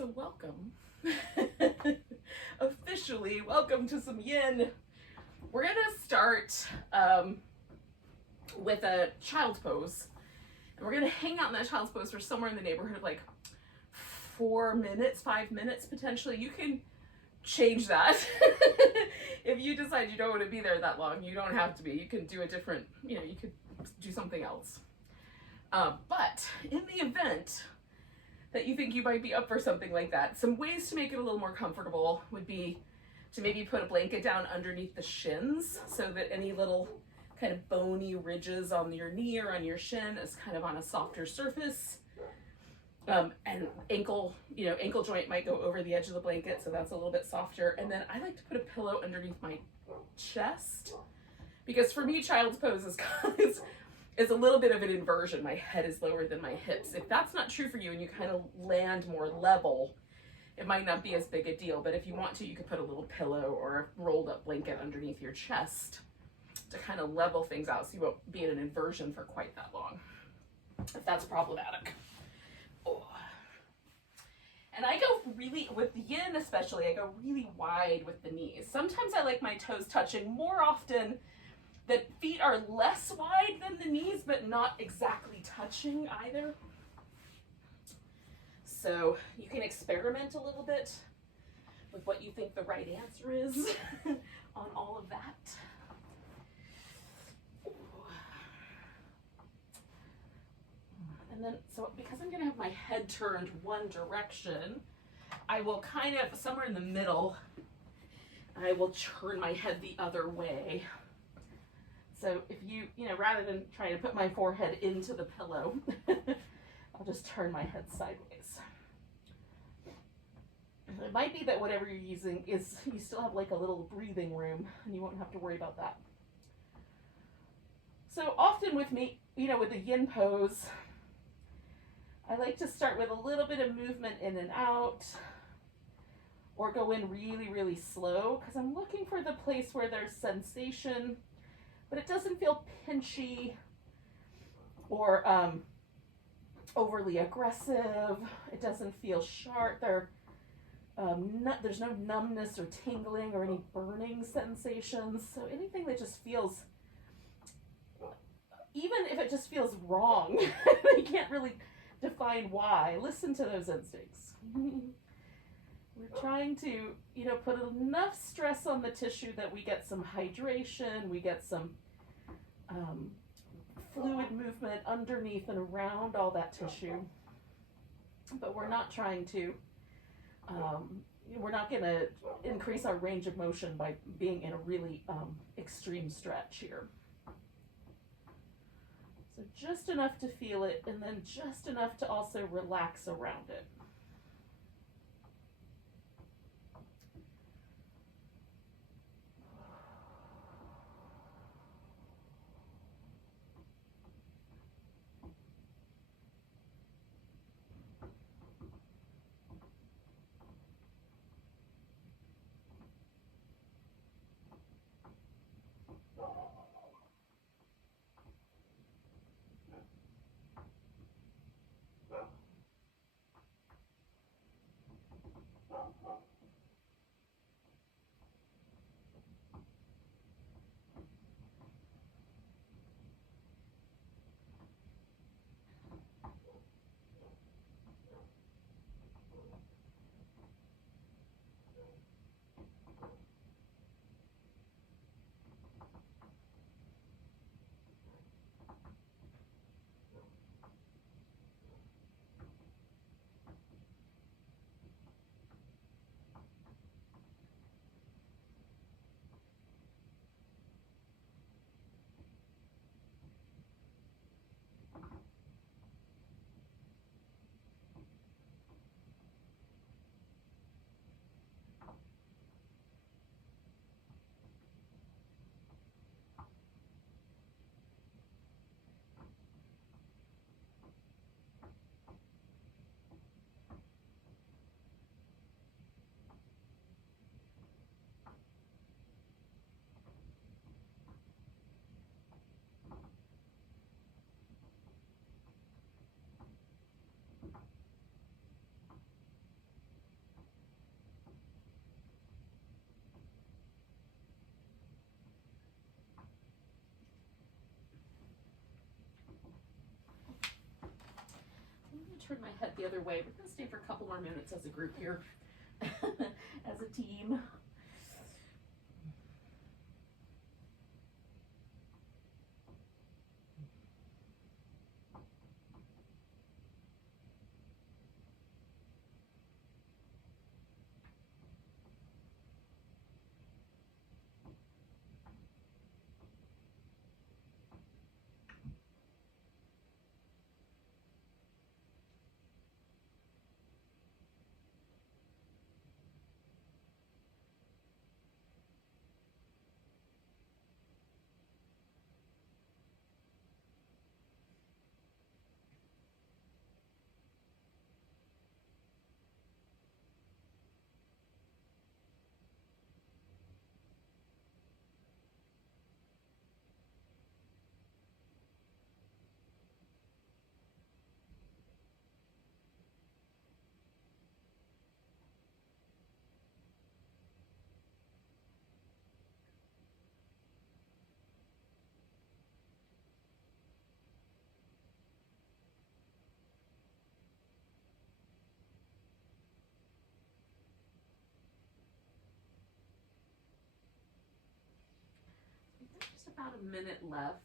So welcome, officially welcome to some yin. We're gonna start with a child's pose, and we're gonna hang out in that child's pose for somewhere in the neighborhood of like 4 minutes, 5 minutes potentially. You can change that if you decide you don't want to be there that long. You don't have to be. You can do a different, you could do something else. But in the event that you think you might be up for something like that, some ways to make it a little more comfortable would be to maybe put a blanket down underneath the shins so that any little kind of bony ridges on your knee or on your shin is kind of on a softer surface. And ankle joint might go over the edge of the blanket, so that's a little bit softer. And then I like to put a pillow underneath my chest, because for me, child's pose is a little bit of an inversion. My head is lower than my hips. If that's not true for you and you kind of land more level, it might not be as big a deal. But if you want to, you could put a little pillow or a rolled up blanket underneath your chest to kind of level things out so you won't be in an inversion for quite that long, if that's problematic. Oh. And I go really, with the yin especially, I go really wide with the knees. Sometimes I like my toes touching. More often, the feet are less wide than the knees, but not exactly touching either. So you can experiment a little bit with what you think the right answer is on all of that. And then, so because I'm gonna have my head turned one direction, I will kind of, somewhere in the middle, I will turn my head the other way. So if you rather than trying to put my forehead into the pillow, I'll just turn my head sideways. It might be that whatever you're using is, you still have like a little breathing room and you won't have to worry about that. So often with me, with the yin pose, I like to start with a little bit of movement in and out, or go in really, really slow, because I'm looking for the place where there's sensation, but it doesn't feel pinchy or overly aggressive. It doesn't feel sharp. There's no numbness or tingling or any burning sensations. So anything that just feels, even if it just feels wrong, I can't really define why. Listen to those instincts. We're trying to, put enough stress on the tissue that we get some hydration, we get some fluid movement underneath and around all that tissue. But we're not trying to, we're not going to increase our range of motion by being in a really extreme stretch here. So just enough to feel it, and then just enough to also relax around it. turn my head the other way. We're going to stay for a couple more minutes as a group here, as a team. Just about a minute left.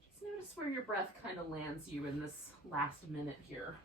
Just notice where your breath kind of lands you in this last minute here.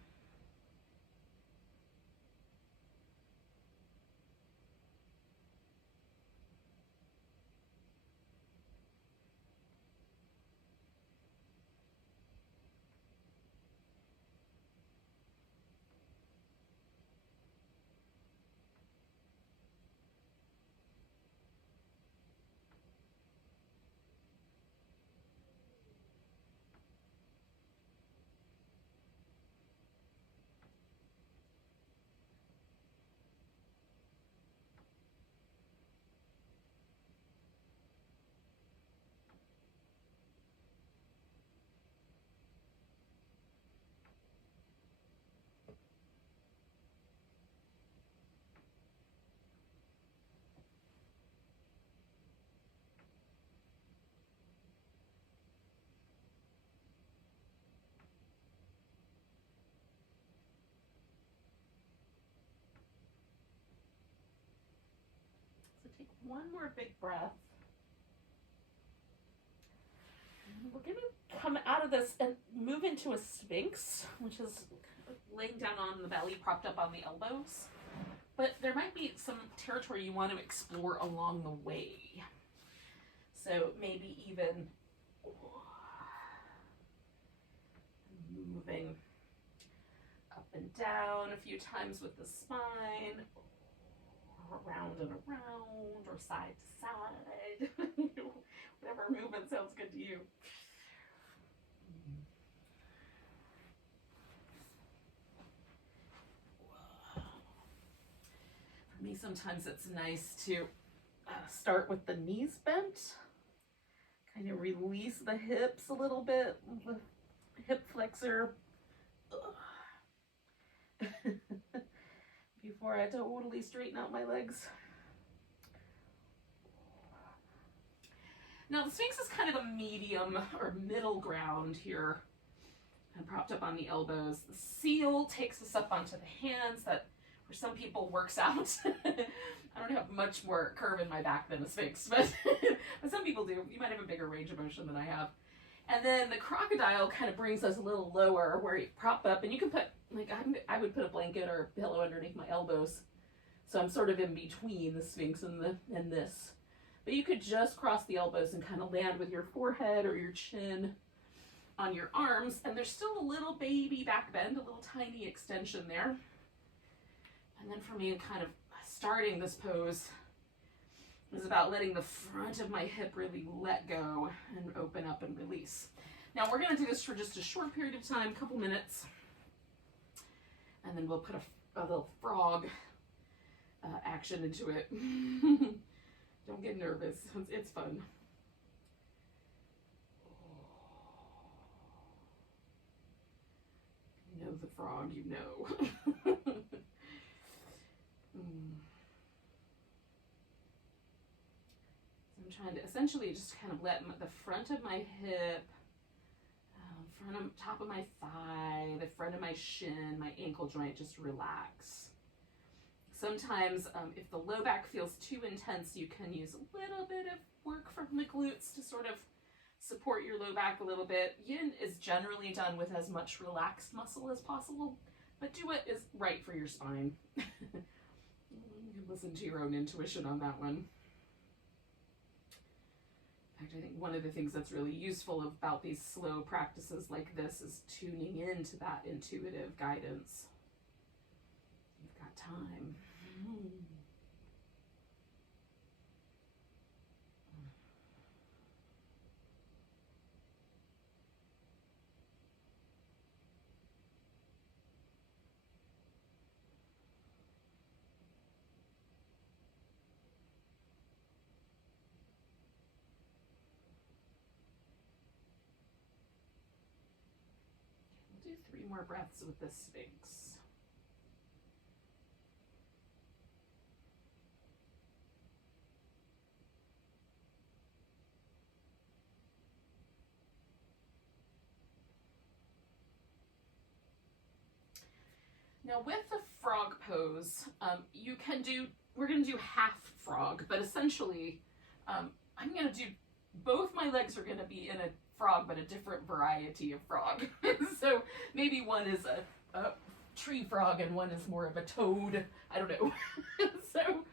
So take one more big breath. And we're going to come out of this and move into a Sphinx, which is laying down on the belly, propped up on the elbows. But there might be some territory you want to explore along the way. So maybe even moving up and down a few times with the spine, around and around, or side to side. Whatever movement sounds good to you. For me, sometimes it's nice to start with the knees bent. Kind of release the hips a little bit, the hip flexor. Before I totally straighten out my legs. Now the Sphinx is kind of a medium or middle ground here, and propped up on the elbows. The seal takes us up onto the hands. That for some people works out. I don't have much more curve in my back than a Sphinx, but, but some people do. You might have a bigger range of motion than I have. And then the crocodile kind of brings us a little lower, where you prop up, and you can put, like, I would put a blanket or a pillow underneath my elbows. So I'm sort of in between the Sphinx and this. But you could just cross the elbows and kind of land with your forehead or your chin on your arms. And there's still a little baby back bend, a little tiny extension there. And then for me, kind of starting this pose is about letting the front of my hip really let go and open up and release. Now we're going to do this for just a short period of time, a couple minutes. And then we'll put a little frog action into it. Don't get nervous. It's fun. You know the frog, you know. So I'm trying to essentially just kind of let the front of my hip, top of my thigh, the front of my shin, my ankle joint, just relax. Sometimes if the low back feels too intense, you can use a little bit of work from the glutes to sort of support your low back a little bit. Yin is generally done with as much relaxed muscle as possible, but do what is right for your spine. You can listen to your own intuition on that one. In fact, I think one of the things that's really useful about these slow practices like this is tuning into that intuitive guidance. You've got time. We'll do 3 more breaths with the Sphinx. Now with the frog pose, you can do, we're going to do half frog, but essentially I'm going to do, both my legs are going to be in a frog, but a different variety of frog. So maybe one is a tree frog and one is more of a toad. I don't know. So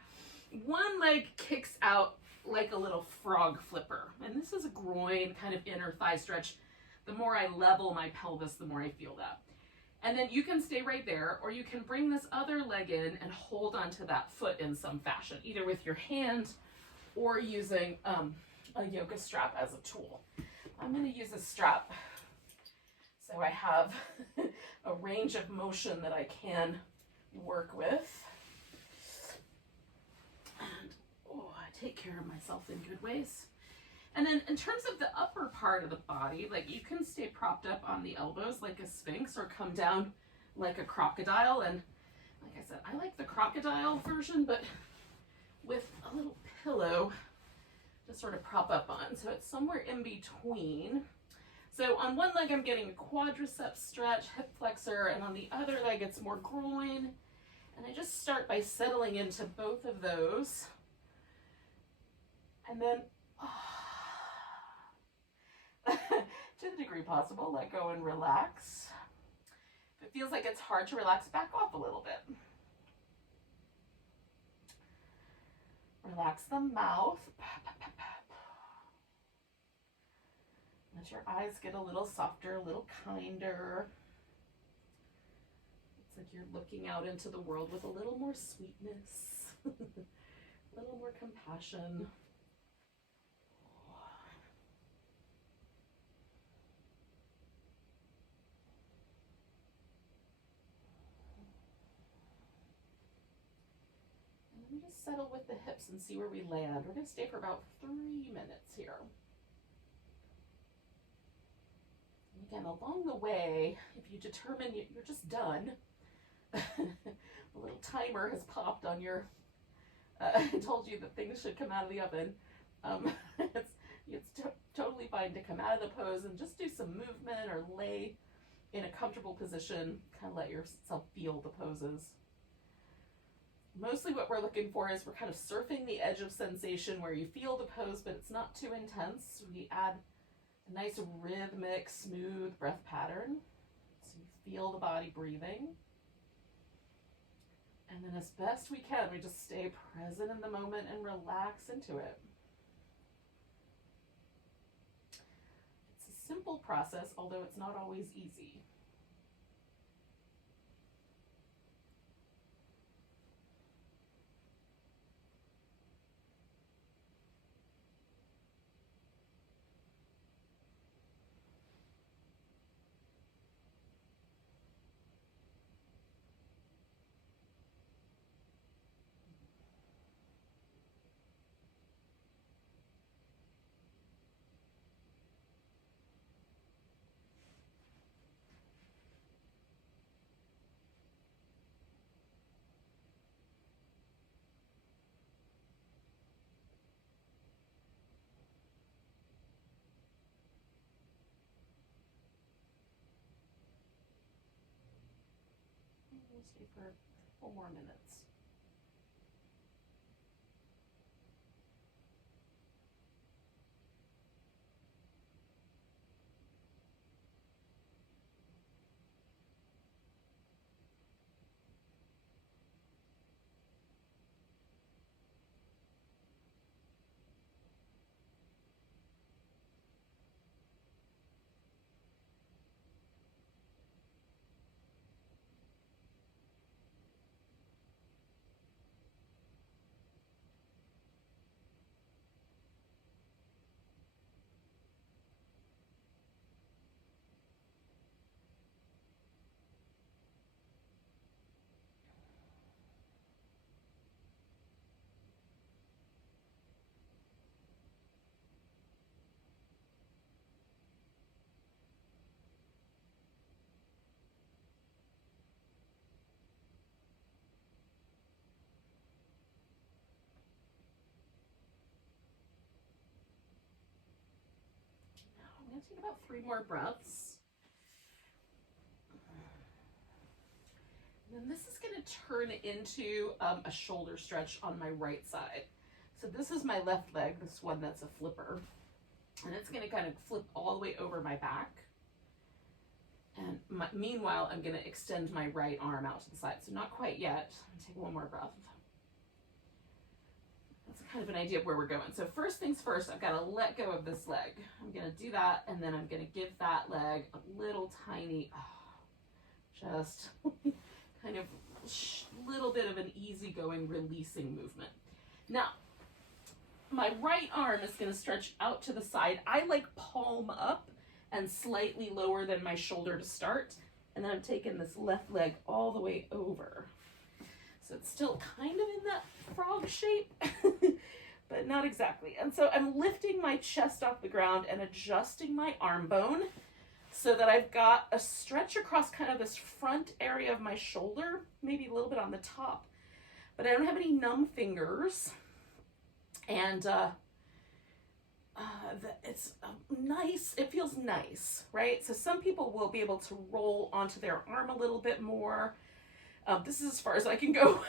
one leg kicks out like a little frog flipper. And this is a groin kind of inner thigh stretch. The more I level my pelvis, the more I feel that. And then you can stay right there, or you can bring this other leg in and hold onto that foot in some fashion, either with your hand or using a yoga strap as a tool. I'm going to use a strap so I have a range of motion that I can work with. And I take care of myself in good ways. And then in terms of the upper part of the body, like you can stay propped up on the elbows like a sphinx or come down like a crocodile. And like I said, I like the crocodile version, but with a little pillow to sort of prop up on. So it's somewhere in between. So on one leg, I'm getting a quadriceps stretch, hip flexor, and on the other leg, it's more groin. And I just start by settling into both of those. And then, to the degree possible, let go and relax. If it feels like it's hard to relax, back off a little bit. Relax the mouth. Let your eyes get a little softer, a little kinder. It's like you're looking out into the world with a little more sweetness, a little more compassion. And then just settle with the hips and see where we land. We're going to stay for about 3 minutes here. Again, along the way, if you determine you're just done, a little timer has popped on your, told you that things should come out of the oven. It's totally fine to come out of the pose and just do some movement or lay in a comfortable position, kind of let yourself feel the poses. Mostly what we're looking for is we're kind of surfing the edge of sensation where you feel the pose, but it's not too intense. We add a nice rhythmic, smooth breath pattern. So you feel the body breathing. And then as best we can, we just stay present in the moment and relax into it. It's a simple process, although it's not always easy. We'll stay for 4 more minutes. I'm going to take about 3 more breaths. And then this is going to turn into a shoulder stretch on my right side. So this is my left leg, this one that's a flipper. And it's going to kind of flip all the way over my back. And meanwhile, I'm going to extend my right arm out to the side. So not quite yet. Take 1 more breath. That's kind of an idea of where we're going. So first things first, I've got to let go of this leg. I'm going to do that, and then I'm going to give that leg a little tiny, just kind of little bit of an easygoing releasing movement. Now, my right arm is going to stretch out to the side. I like palm up and slightly lower than my shoulder to start. And then I'm taking this left leg all the way over. So it's still kind of in that frog shape, but not exactly. And so I'm lifting my chest off the ground and adjusting my arm bone so that I've got a stretch across kind of this front area of my shoulder, maybe a little bit on the top, but I don't have any numb fingers. And it's nice, it feels nice, right? So some people will be able to roll onto their arm a little bit more. This is as far as I can go.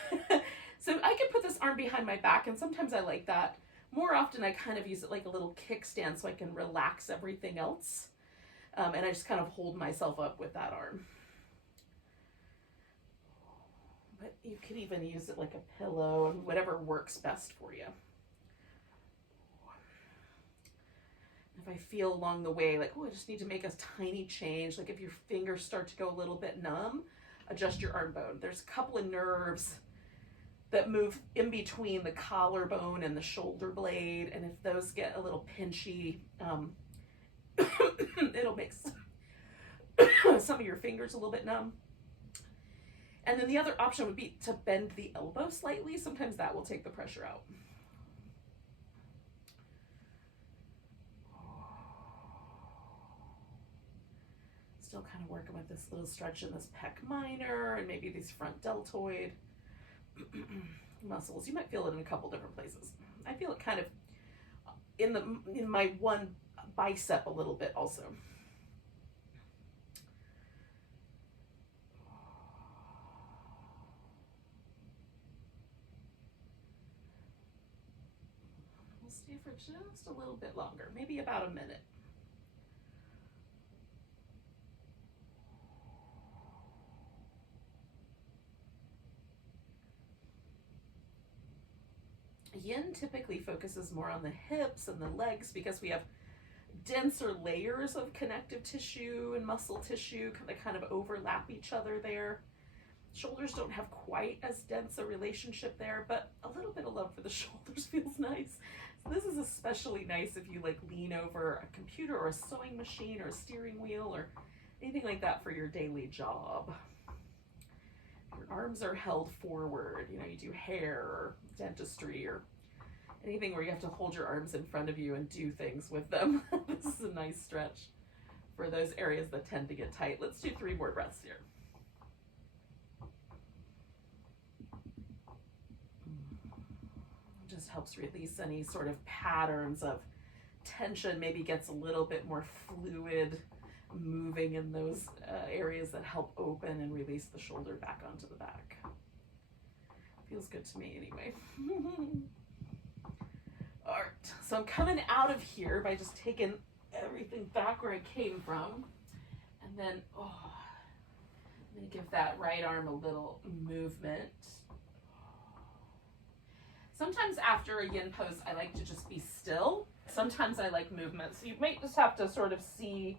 So I can put this arm behind my back, and sometimes I like that. More often I kind of use it like a little kickstand so I can relax everything else. And I just kind of hold myself up with that arm. But you could even use it like a pillow, and whatever works best for you. If I feel along the way, like, oh, I just need to make a tiny change, like if your fingers start to go a little bit numb, adjust your arm bone. There's a couple of nerves that move in between the collarbone and the shoulder blade, and if those get a little pinchy, it'll make some of your fingers a little bit numb. And then the other option would be to bend the elbow slightly. Sometimes that will take the pressure out. Still kind of working with this little stretch in this pec minor and maybe these front deltoid muscles. You might feel it in a couple different places. I feel it kind of in my one bicep a little bit also. We'll stay for just a little bit longer, maybe about a minute. Yin typically focuses more on the hips and the legs because we have denser layers of connective tissue and muscle tissue that kind of overlap each other there. Shoulders don't have quite as dense a relationship there, but a little bit of love for the shoulders feels nice. So this is especially nice if you like lean over a computer or a sewing machine or a steering wheel or anything like that for your daily job. Your arms are held forward, you know, you do hair or dentistry or anything where you have to hold your arms in front of you and do things with them. This is a nice stretch for those areas that tend to get tight. Let's do 3 more breaths here. Just helps release any sort of patterns of tension, maybe gets a little bit more fluid moving in those areas that help open and release the shoulder back onto the back. Feels good to me anyway. All right, so I'm coming out of here by just taking everything back where I came from. And then, I'm gonna give that right arm a little movement. Sometimes after a yin pose, I like to just be still. Sometimes I like movement. So you might just have to sort of see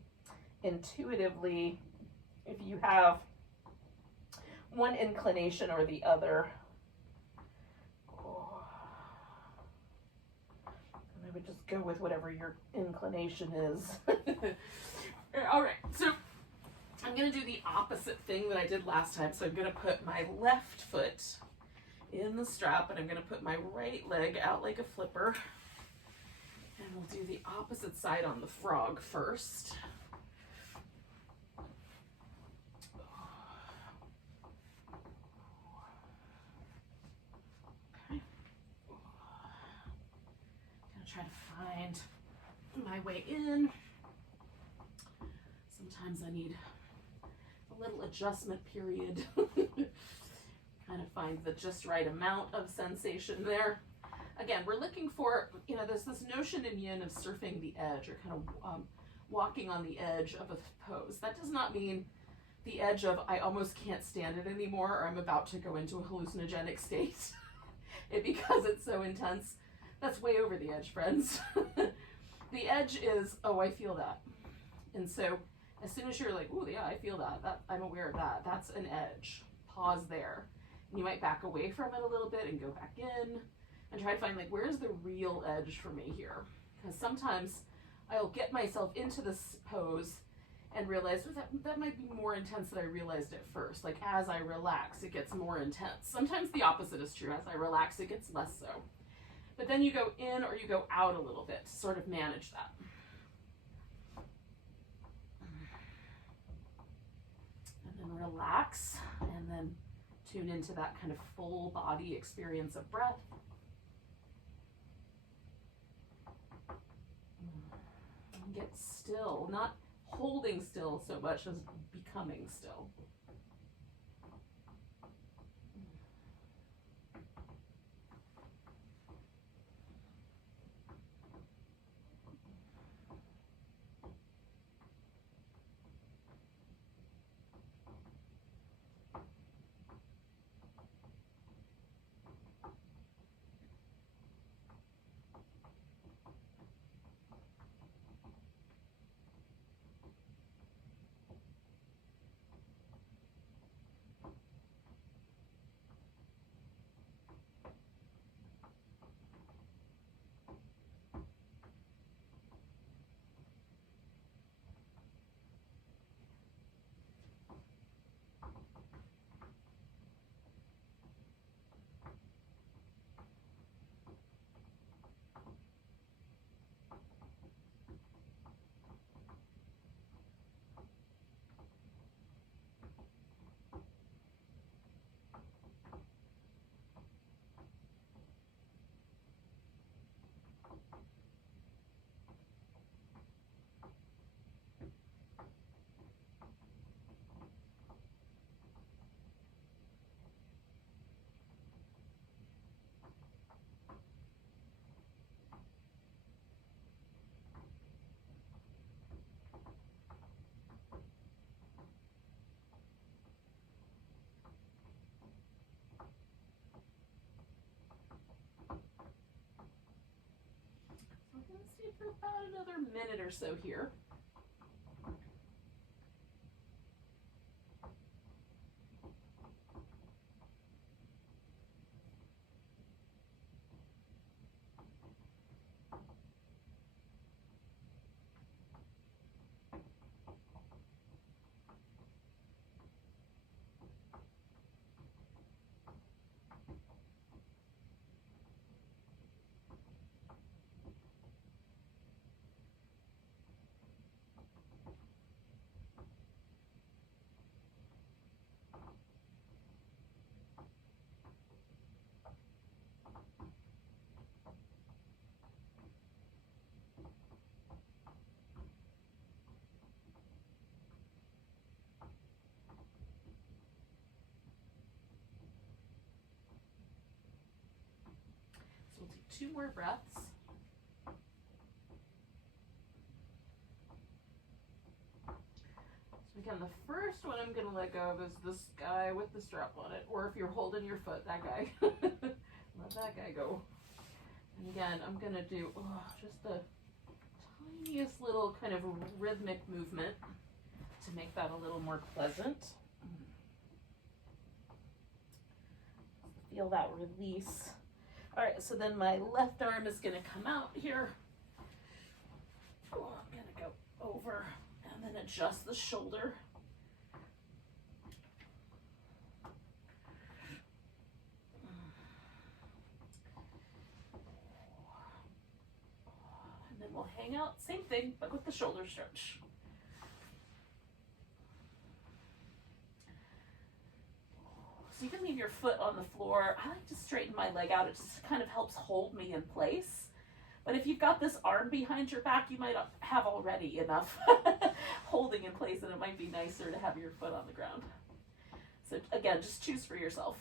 intuitively if you have one inclination or the other. And I would just go with whatever your inclination is. All right, so I'm gonna do the opposite thing that I did last time. So I'm gonna put my left foot in the strap and I'm gonna put my right leg out like a flipper. And we'll do the opposite side on the frog first. Okay. Gonna try to find my way in. Sometimes I need a little adjustment period. Kind of find the just right amount of sensation there. Again, we're looking for, there's this notion in yin of surfing the edge, or kind of walking on the edge of a pose. That does not mean the edge of I almost can't stand it anymore, or I'm about to go into a hallucinogenic state. Because it's so intense. That's way over the edge, friends. The edge is, oh, I feel that. And so as soon as you're like, oh yeah, I feel that, I'm aware of that, that's an edge. Pause there. And you might back away from it a little bit and go back in and try to find, like, where's the real edge for me here? Because sometimes I'll get myself into this pose and realize that might be more intense than I realized at first. Like, as I relax, it gets more intense. Sometimes the opposite is true. As I relax, it gets less so. But then you go in or you go out a little bit to sort of manage that. And then relax, and then tune into that kind of full body experience of breath. And get still, not holding still so much as becoming still. Let's see for about another minute or so here. 2 more breaths. So again, the first one I'm going to let go of is this guy with the strap on it, or if you're holding your foot, that guy. Let that guy go. And again, I'm going to do just the tiniest little kind of rhythmic movement to make that a little more pleasant. Feel that release. All right, so then my left arm is going to come out here. I'm going to go over and then adjust the shoulder. And then we'll hang out, same thing, but with the shoulder stretch. So you can leave your foot on the floor. I like to straighten my leg out. It just kind of helps hold me in place. But if you've got this arm behind your back, you might have already enough holding in place, and it might be nicer to have your foot on the ground. So again, just choose for yourself.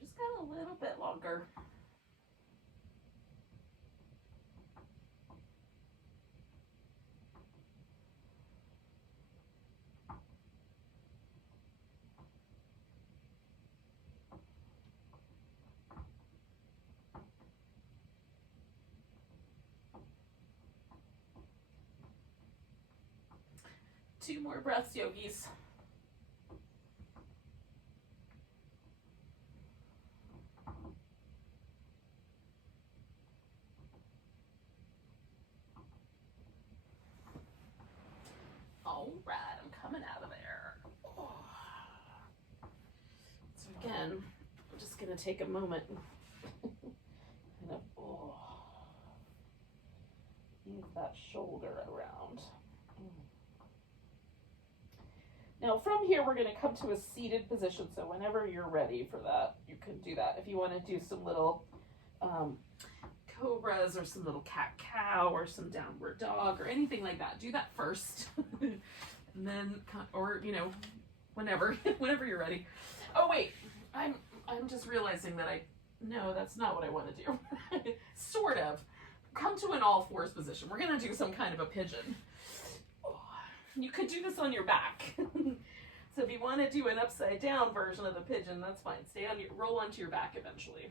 Just got a little bit longer. Two more breaths, yogis. All right, I'm coming out of there. Oh. So again, I'm just going to take a moment and kind of ease that shoulder around. Now from here, we're going to come to a seated position. So whenever you're ready for that, you can do that. If you want to do some little cobras or some little cat-cow or some downward dog or anything like that, do that first. And then, or, you know, whenever you're ready. Oh, wait, I'm just realizing that no, that's not what I want to do. Sort of. Come to an all fours position. We're going to do some kind of a pigeon. You could do this on your back. So if you want to do an upside down version of the pigeon, that's fine. Roll onto your back eventually.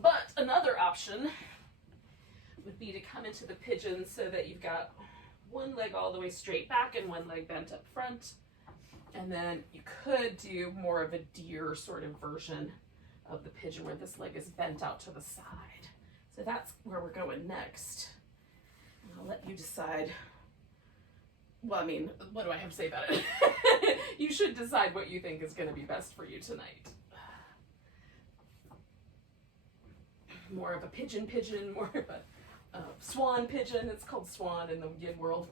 But another option would be to come into the pigeon so that you've got one leg all the way straight back and one leg bent up front. And then you could do more of a deer sort of version of the pigeon where this leg is bent out to the side. So that's where we're going next. And I'll let you decide. Well, I mean, what do I have to say about it? You should decide what you think is going to be best for you tonight. More of a pigeon, more of a swan pigeon. It's called swan in the yin world.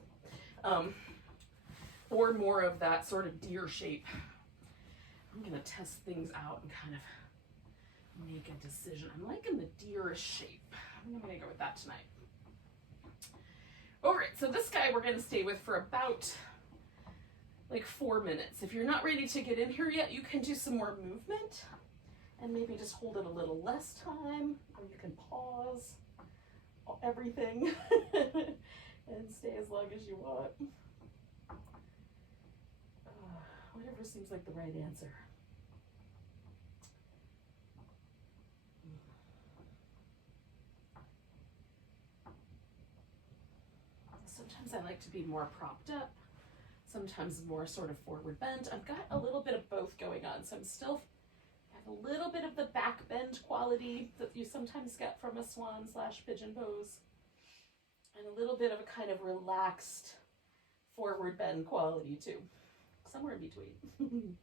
Or more of that sort of deer shape. I'm going to test things out and kind of make a decision. I'm liking the deerish shape. I'm going to go with that tonight. All right, so this guy we're going to stay with for about, like 4 minutes. If you're not ready to get in here yet, you can do some more movement and maybe just hold it a little less time, or you can pause everything and stay as long as you want. Whatever seems like the right answer. Sometimes I like to be more propped up, sometimes more sort of forward bent. I've got a little bit of both going on, so I have a little bit of the back bend quality that you sometimes get from a swan / pigeon pose, and a little bit of a kind of relaxed forward bend quality too, somewhere in between.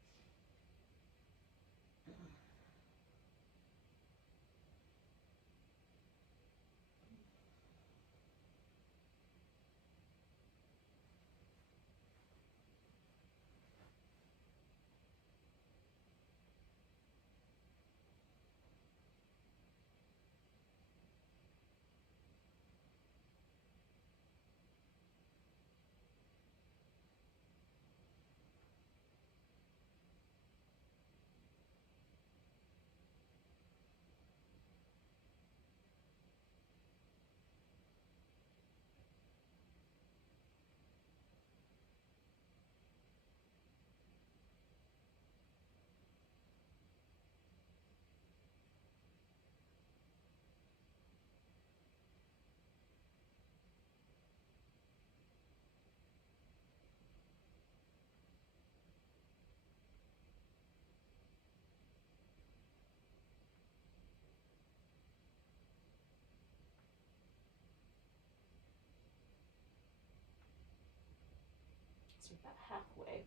So about halfway.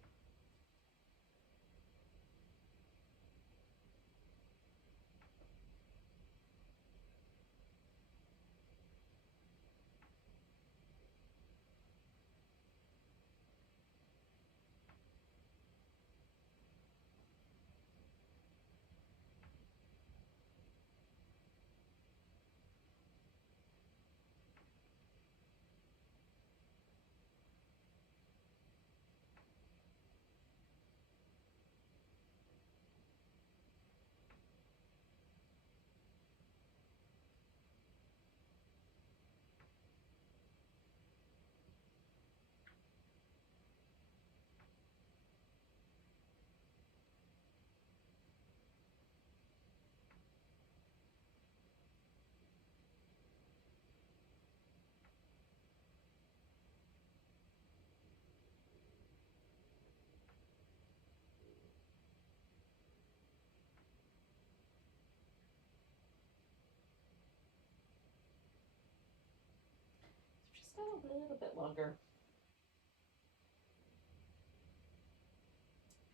Just got a little bit longer.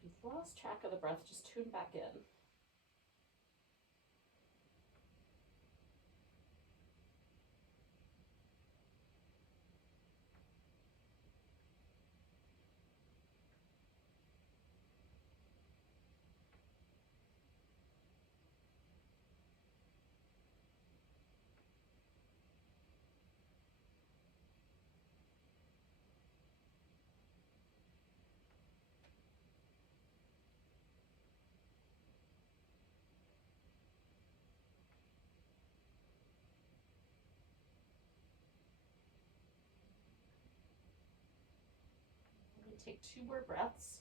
If you've lost track of the breath, just tune back in. Take 2 more breaths.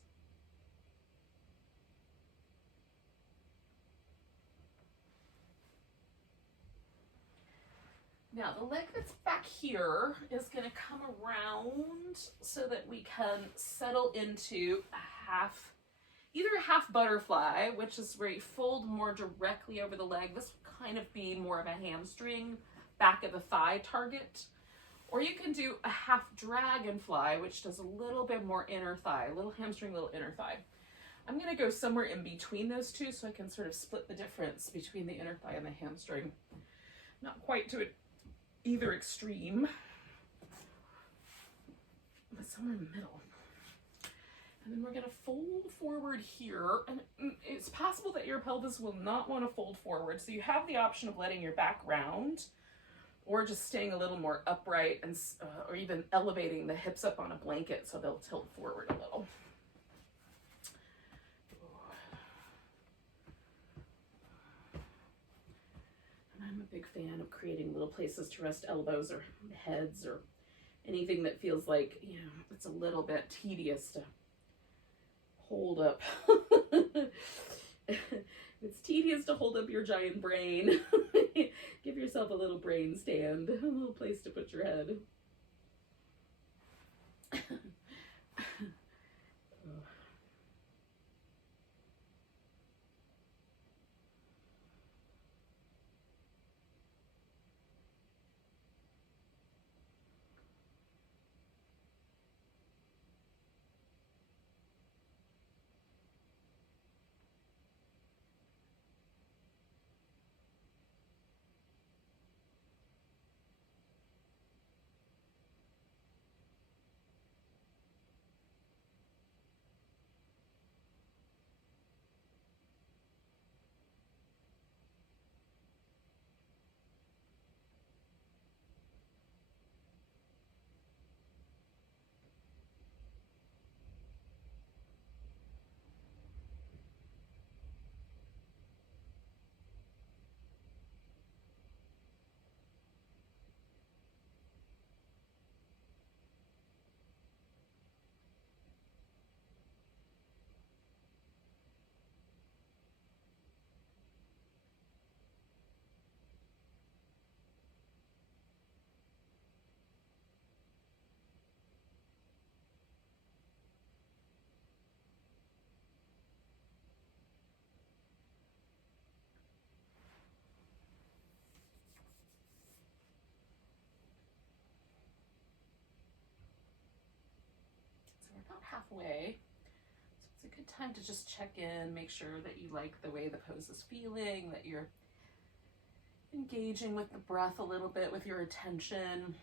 Now the leg that's back here is going to come around so that we can settle into either a half butterfly, which is where you fold more directly over the leg. This would kind of be more of a hamstring, back of the thigh target. Or you can do a half dragonfly, which does a little bit more inner thigh, a little hamstring, little inner thigh. I'm going to go somewhere in between those two so I can sort of split the difference between the inner thigh and the hamstring. Not quite to either extreme, but somewhere in the middle. And then we're going to fold forward here. And it's possible that your pelvis will not want to fold forward, so you have the option of letting your back round, or just staying a little more upright, and or even elevating the hips up on a blanket so they'll tilt forward a little. fan of creating little places to rest elbows or heads or anything that feels like, you know, it's a little bit tedious to hold up. It's tedious to hold up your giant brain. Give yourself a little brain stand, a little place to put your head. About halfway, so it's a good time to just check in, make sure that you like the way the pose is feeling, that you're engaging with the breath a little bit with your attention,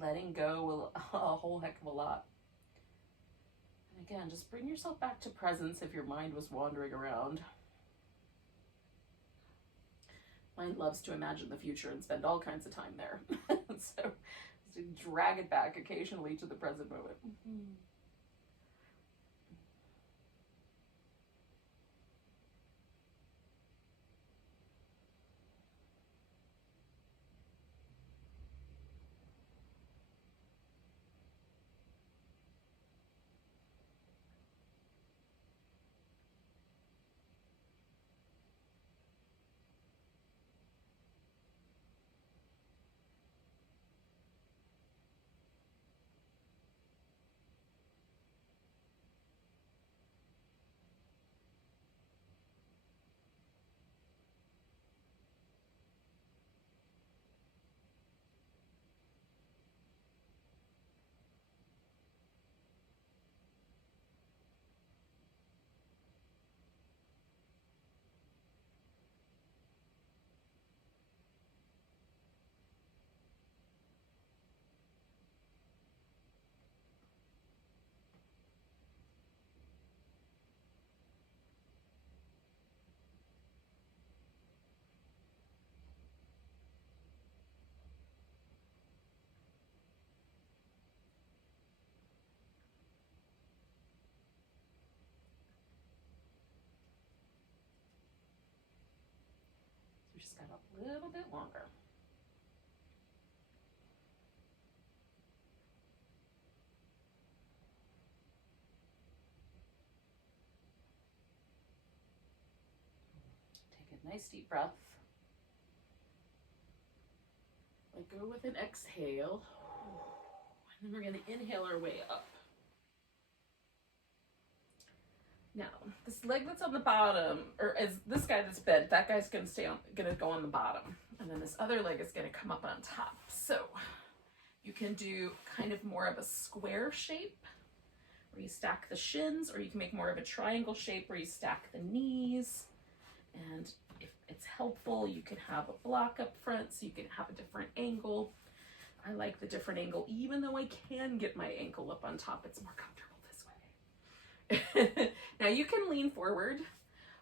letting go a whole heck of a lot. And again, just bring yourself back to presence if your mind was wandering around. Mind loves to imagine the future and spend all kinds of time there. So drag it back occasionally to the present moment. We just got a little bit longer. Take a nice deep breath. Let go with an exhale. And then we're going to inhale our way up. Now, this leg that's on the bottom, or as this guy that's bent, that guy's going to go on the bottom, and then this other leg is going to come up on top. So you can do kind of more of a square shape where you stack the shins, or you can make more of a triangle shape where you stack the knees. And if it's helpful, you can have a block up front so you can have a different angle. I like the different angle, even though I can get my ankle up on top. It's more comfortable this way. Now you can lean forward,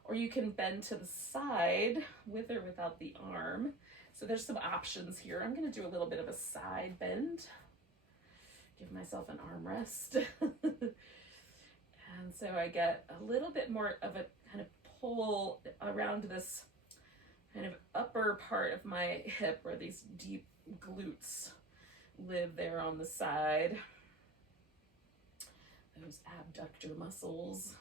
or you can bend to the side with or without the arm. So there's some options here. I'm going to do a little bit of a side bend. Give myself an arm rest. And so I get a little bit more of a kind of pull around this kind of upper part of my hip where these deep glutes live there on the side. Those abductor muscles.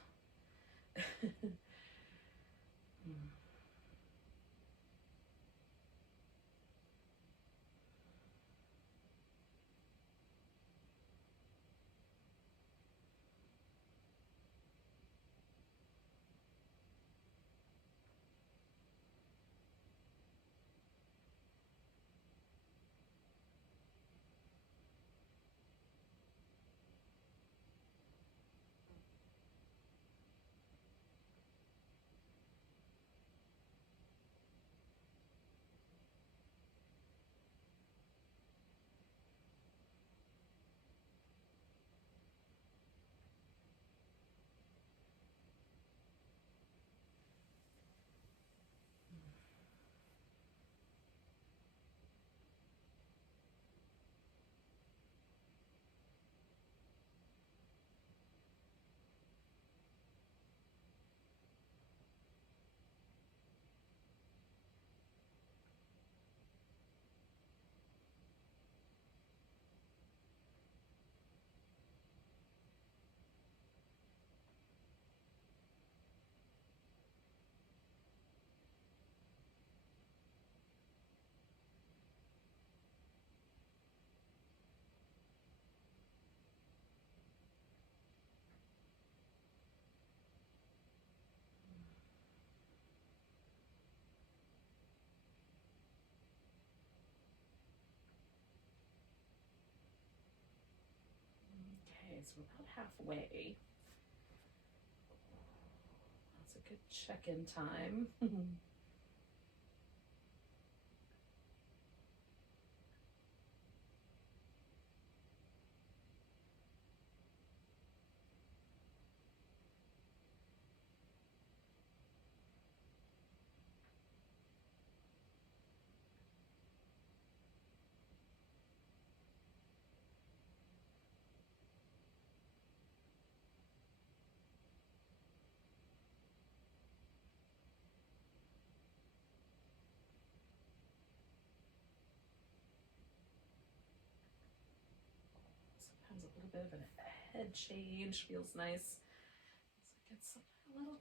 Okay, so we're about halfway. That's a good check-in time. Sometimes a little bit of a head change feels nice. So it gets a little,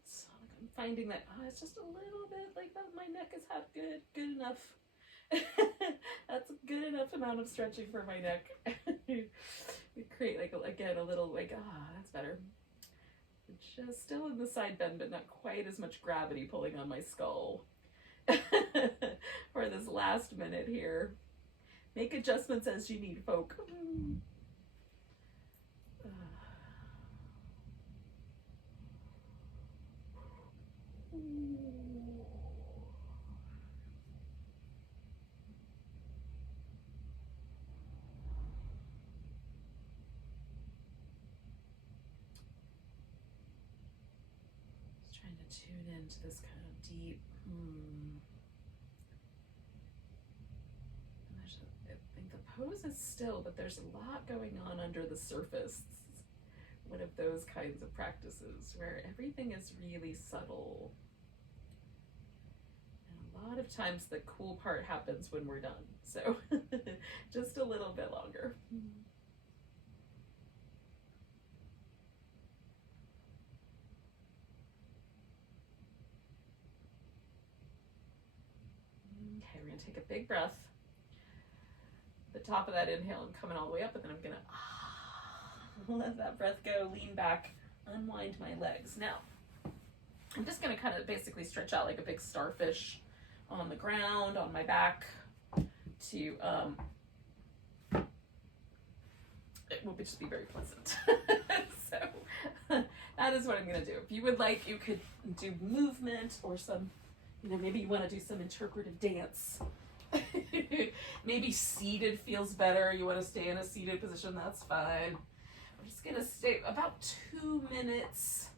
I'm finding that it's just a little bit like that. My neck is good enough. That's a good enough amount of stretching for my neck. We create like again a little like that's better. Just still in the side bend, but not quite as much gravity pulling on my skull. For this last minute here. Make adjustments as you need, folk. Just trying to tune into this kind of deep I think the pose is still, but there's a lot going on under the surface. One of those kinds of practices where everything is really subtle. And a lot of times the cool part happens when we're done. So just a little bit longer. Okay, we're gonna take a big breath. The top of that inhale, I'm coming all the way up, and then I'm gonna let that breath go, lean back, unwind my legs. Now, I'm just gonna kind of basically stretch out like a big starfish on the ground, on my back, to, it will just be very pleasant. So, that is what I'm gonna do. If you would like, you could do movement or some, maybe you wanna do some interpretive dance. Maybe seated feels better. You want to stay in a seated position, that's fine. I'm just gonna stay about 2 minutes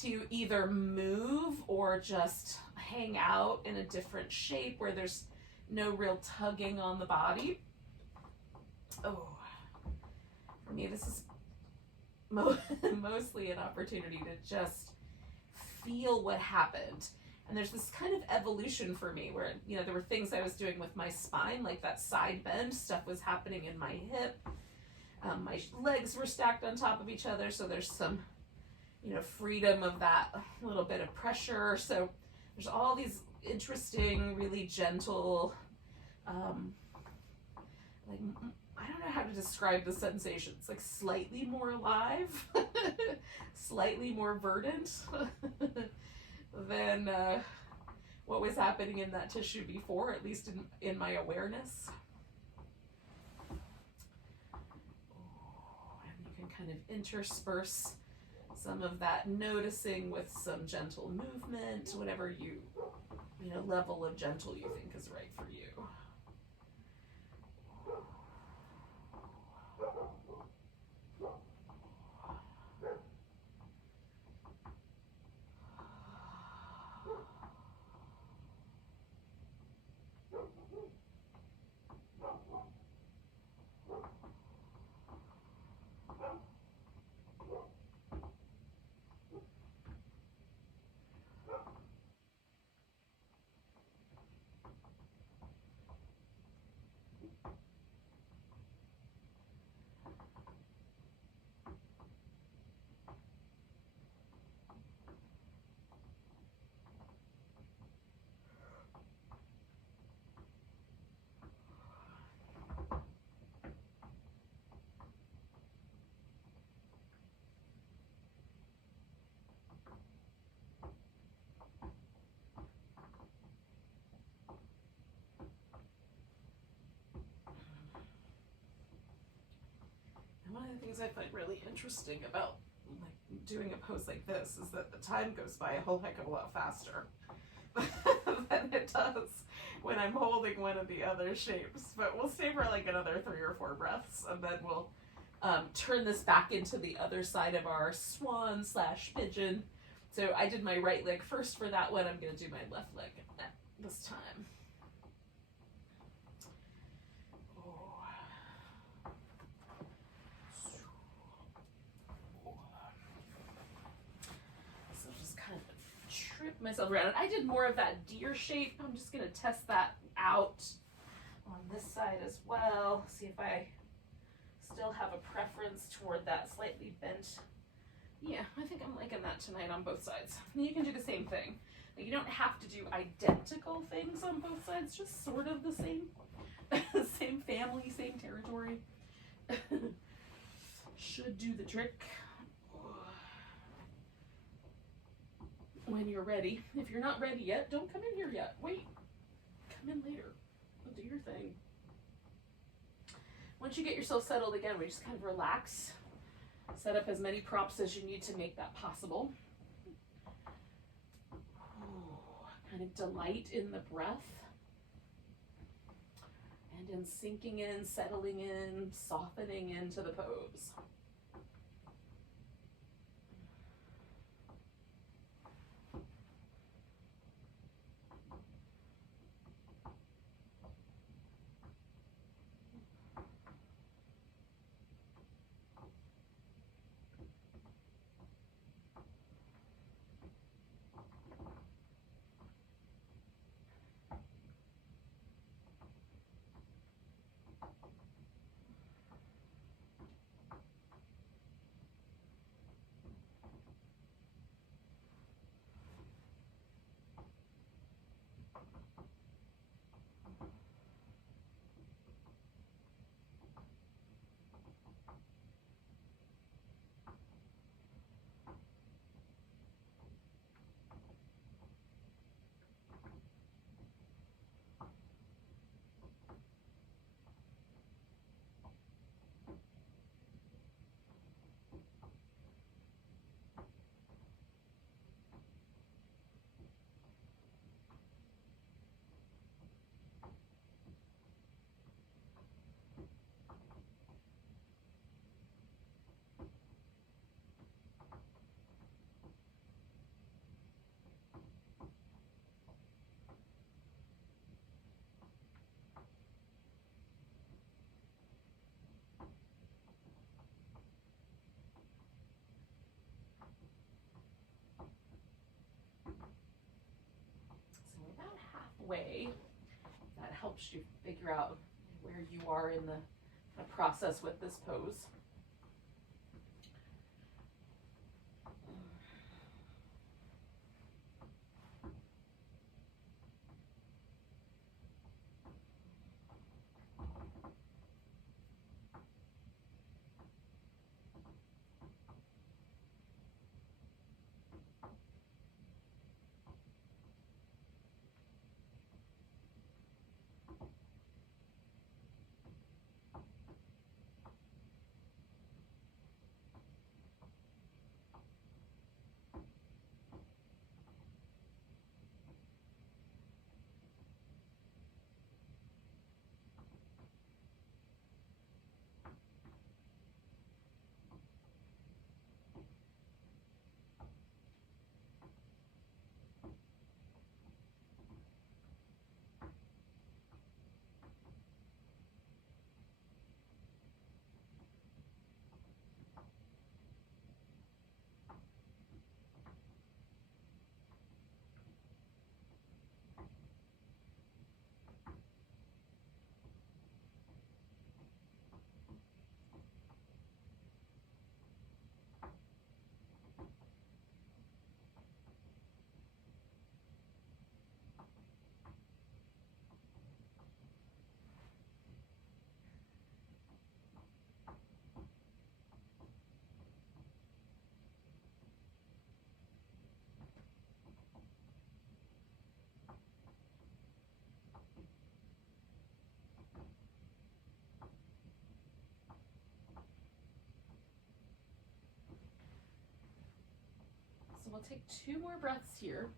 to either move or just hang out in a different shape where there's no real tugging on the body. Oh, for me this is mostly an opportunity to just feel what happened. And there's this kind of evolution for me where, you know, there were things I was doing with my spine, like that side bend, stuff was happening in my hip. My legs were stacked on top of each other, so there's some, you know, freedom of that little bit of pressure. So there's all these interesting, really gentle, like, I don't know how to describe the sensations, like slightly more alive, slightly more verdant than what was happening in that tissue before, at least in my awareness. And you can kind of intersperse some of that noticing with some gentle movement, whatever you know, level of gentle you think is right for you. One of the things I find really interesting about like doing a pose like this is that the time goes by a whole heck of a lot faster than it does when I'm holding one of the other shapes. But we'll stay for like another 3 or 4 breaths, and then we'll turn this back into the other side of our swan / pigeon. So I did my right leg first for that one. I'm going to do my left leg this time. Trip myself around. I did more of that deer shape. I'm just going to test that out on this side as well. See if I still have a preference toward that slightly bent. Yeah, I think I'm liking that tonight on both sides. And you can do the same thing. Like, you don't have to do identical things on both sides, just sort of the same. Same family, same territory. Should do the trick. When you're ready. If you're not ready yet, don't come in here yet. Wait. Come in later. Do your thing. Once you get yourself settled again, we just kind of relax. Set up as many props as you need to make that possible. Kind of delight in the breath. And in sinking in, settling in, softening into the pose. way. That helps you figure out where you are in the process with this pose. So we'll take 2 more breaths here.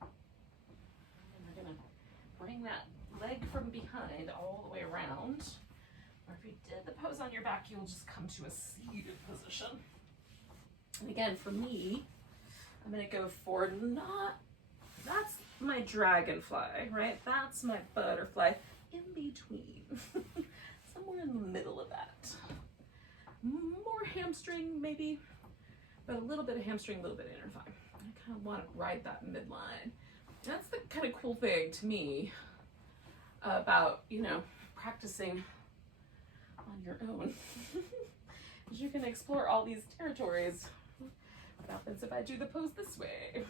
And we're going to bring that leg from behind all the way around. Or if you did the pose on your back, you'll just come to a seated position. And again, for me, I'm going to go for that's my dragonfly, right? That's my butterfly. In between, somewhere in the middle of that. More hamstring maybe, but a little bit of hamstring, a little bit of inner thigh. I kind of want to ride that midline. That's the kind of cool thing to me about, practicing on your own. Because you can explore all these territories. What happens if I do the pose this way? So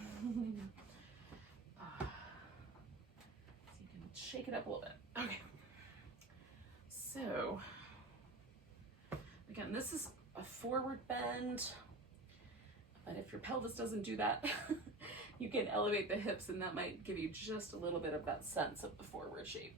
you can shake it up a little bit. Okay. So, again, this is a forward bend, but if your pelvis doesn't do that, you can elevate the hips, and that might give you just a little bit of that sense of the forward shape.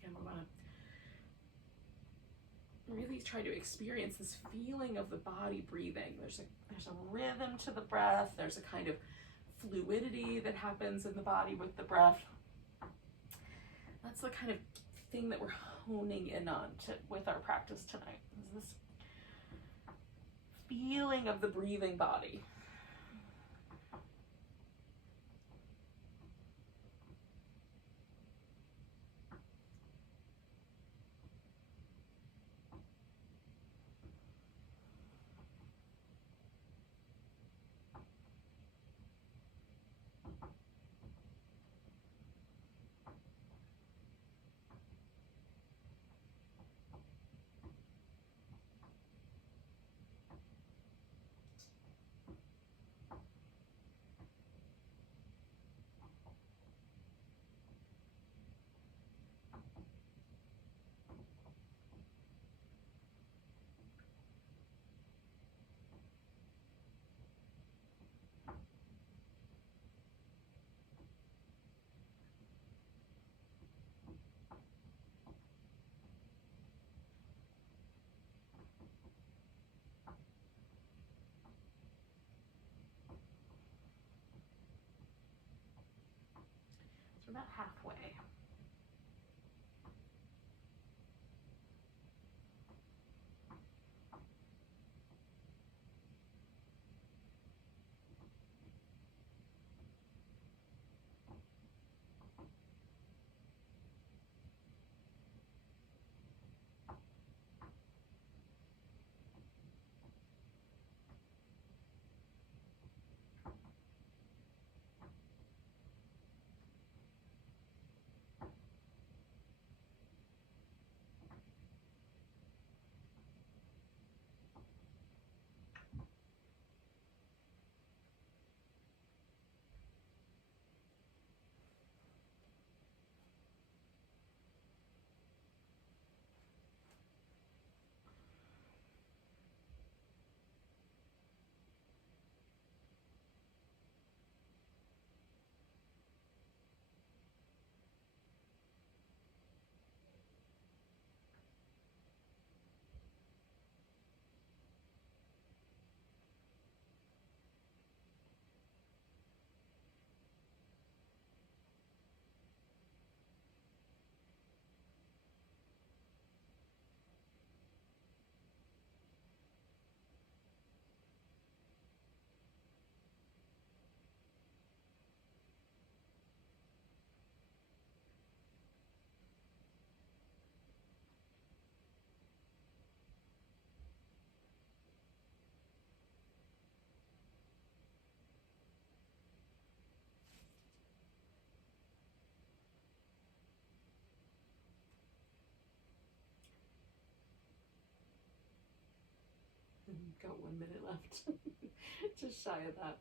Again, we want to really try to experience this feeling of the body breathing. There's a rhythm to the breath. There's a kind of fluidity that happens in the body with the breath. That's the kind of thing that we're honing in on with our practice tonight, is this feeling of the breathing body. So about halfway. Got 1 minute left. Just shy of that.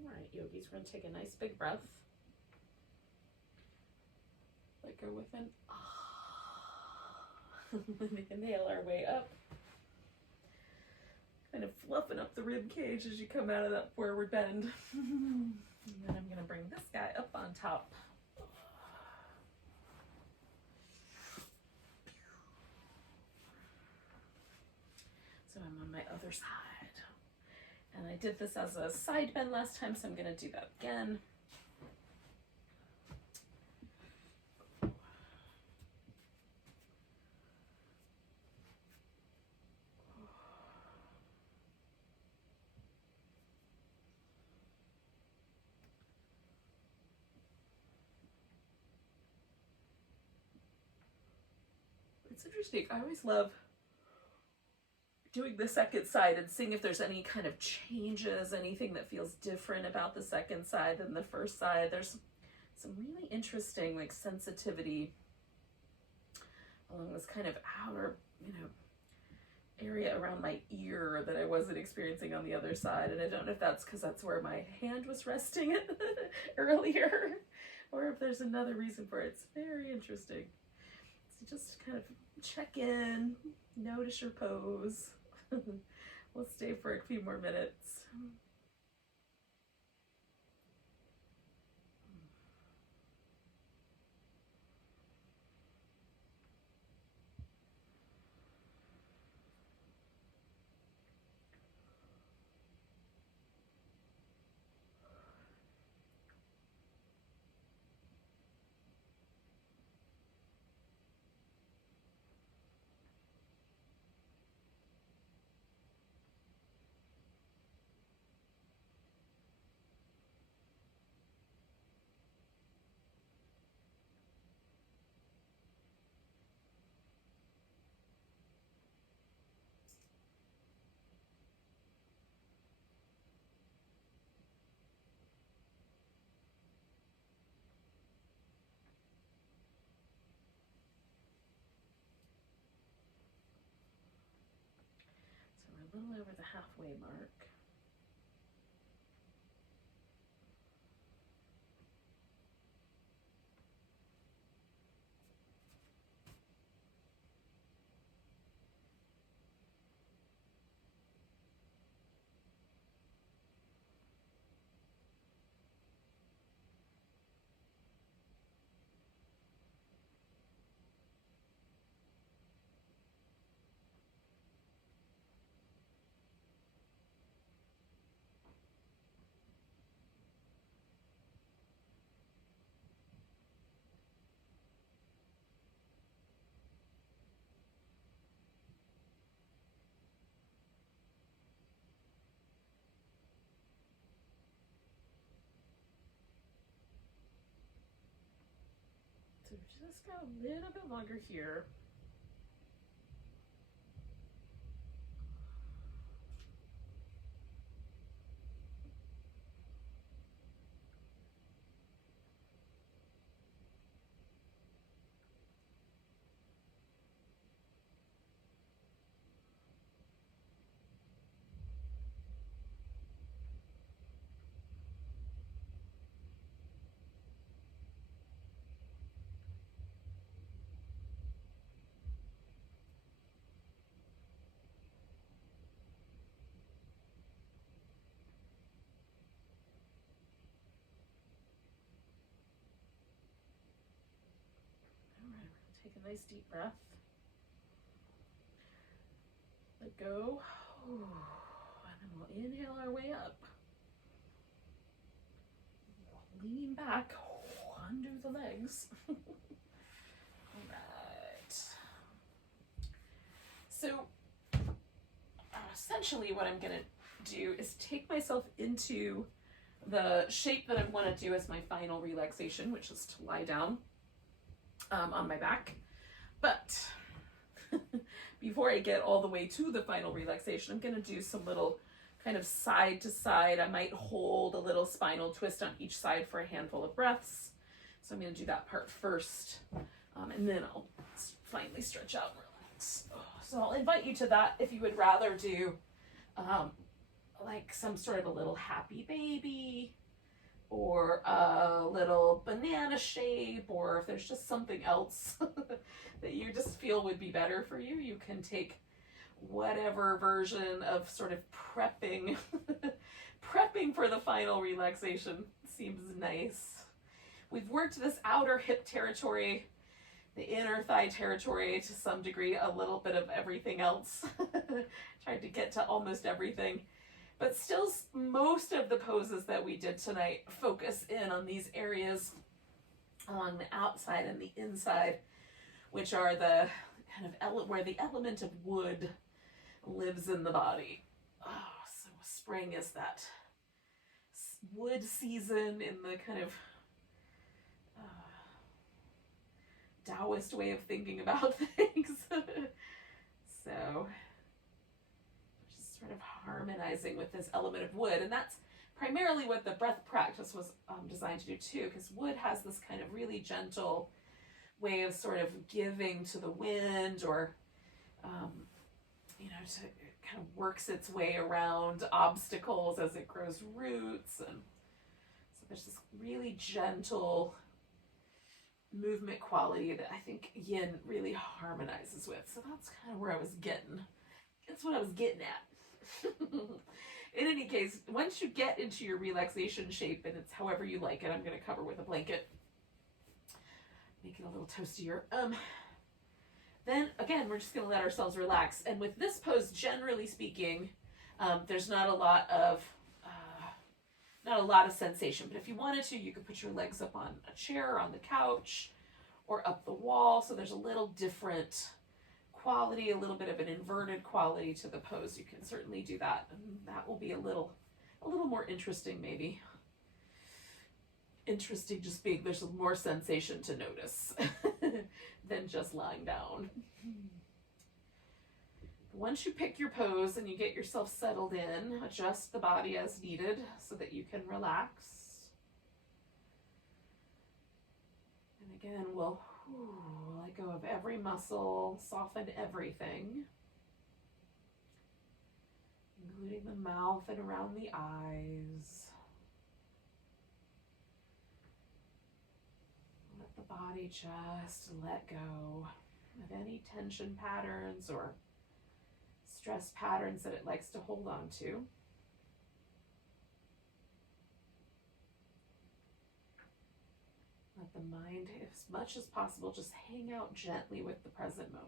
All right, yogis, we're going to take a nice big breath. Let go with an inhale our way up. Kind of fluffing up the rib cage as you come out of that forward bend. And then I'm going to bring this guy up on top. So I'm on my other side. And I did this as a side bend last time, so I'm going to do that again. It's interesting. I always love doing the second side and seeing if there's any kind of changes, anything that feels different about the second side than the first side. There's some really interesting like sensitivity along this kind of outer, area around my ear that I wasn't experiencing on the other side. And I don't know if that's because that's where my hand was resting earlier, or if there's another reason for it. It's very interesting. So just kind of check in, notice your pose. We'll stay for a few more minutes. So we're a little over the halfway mark. So just go a little bit longer here. Take a nice deep breath. Let go. And then we'll inhale our way up. Lean back. Undo the legs. All right. So essentially what I'm going to do is take myself into the shape that I want to do as my final relaxation, which is to lie down on my back. But before I get all the way to the final relaxation, I'm going to do some little kind of side to side. I might hold a little spinal twist on each side for a handful of breaths. So I'm going to do that part first, and then I'll finally stretch out and relax. So I'll invite you to that if you would rather do like some sort of a little happy baby, or a little banana shape, or if there's just something else that you just feel would be better for you, you can take whatever version of sort of prepping for the final relaxation seems nice. We've worked this outer hip territory, the inner thigh territory to some degree, a little bit of everything else. Tried to get to almost everything. But still, most of the poses that we did tonight focus in on these areas along the outside and the inside, which are the kind of where the element of wood lives in the body. So spring is that wood season in the kind of Taoist way of thinking about things. So just sort of harmonizing with this element of wood, and that's primarily what the breath practice was designed to do too, because wood has this kind of really gentle way of sort of giving to the wind, or to kind of works its way around obstacles as it grows roots. And so there's this really gentle movement quality that I think yin really harmonizes with. So that's kind of where I was getting. That's what I was getting at. In any case, once you get into your relaxation shape, and it's however you like it, I'm going to cover with a blanket, make it a little toastier. Then again, we're just going to let ourselves relax. And with this pose, generally speaking, there's not a lot of sensation. But if you wanted to, you could put your legs up on a chair or on the couch or up the wall. So there's a little different quality, a little bit of an inverted quality to the pose. You can certainly do that. And that will be a little more interesting, maybe. Interesting just being there's more sensation to notice than just lying down. Once you pick your pose and you get yourself settled in, adjust the body as needed so that you can relax. And again, we'll let go of every muscle, soften everything, including the mouth and around the eyes. Let the body just let go of any tension patterns or stress patterns that it likes to hold on to. Let the mind, as much as possible, just hang out gently with the present moment.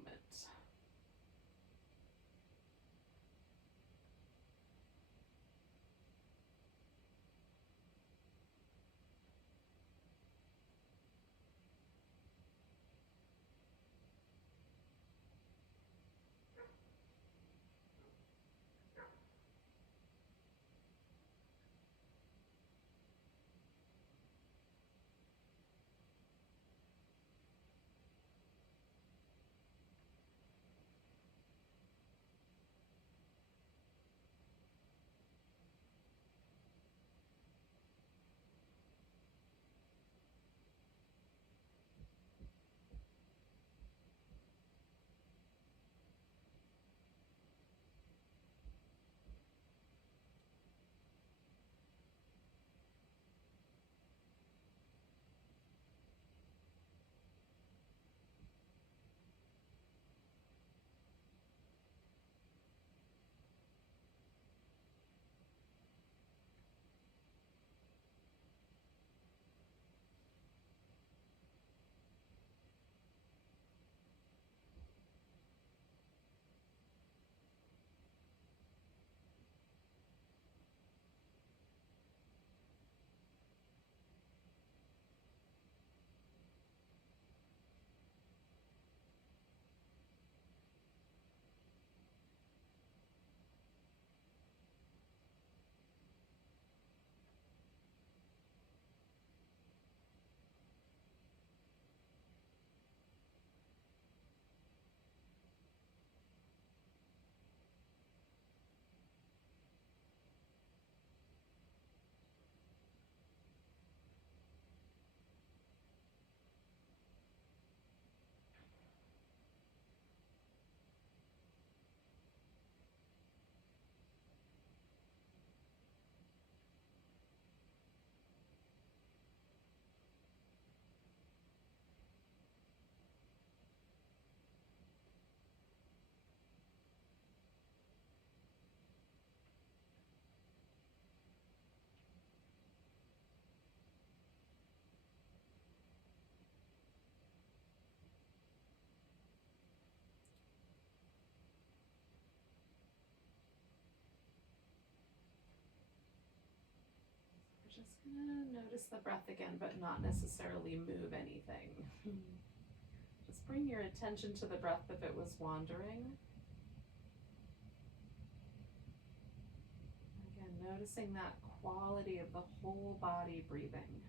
just gonna notice the breath again, but not necessarily move anything. Just bring your attention to the breath if it was wandering. Again, noticing that quality of the whole body breathing.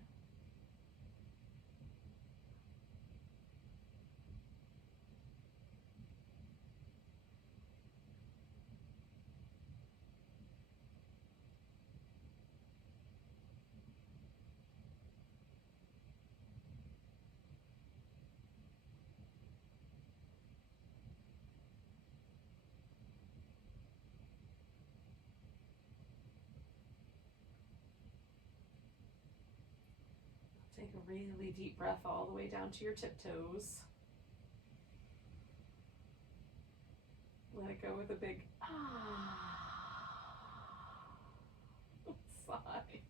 Take a really deep breath all the way down to your tiptoes. Let it go with a big sigh.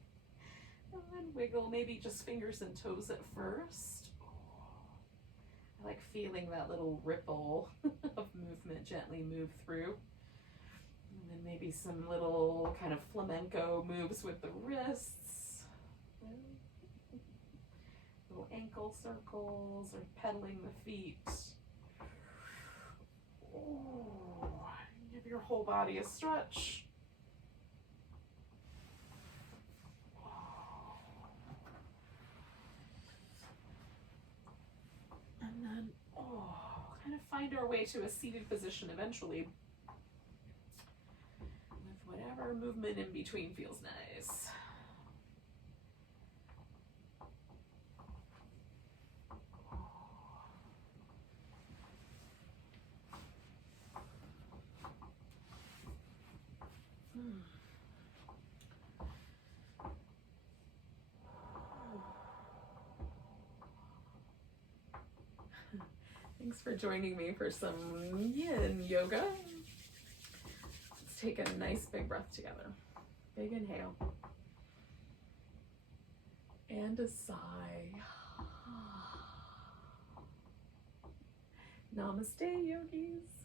And then wiggle, maybe just fingers and toes at first. I like feeling that little ripple of movement gently move through. And then maybe some little kind of flamenco moves with the wrists. Little ankle circles or pedaling the feet. Oh, give your whole body a stretch. And then, kind of find our way to a seated position eventually. With whatever movement in between feels nice. Thanks for joining me for some yin yoga. Let's take a nice big breath together. Big inhale. And a sigh. Namaste, yogis.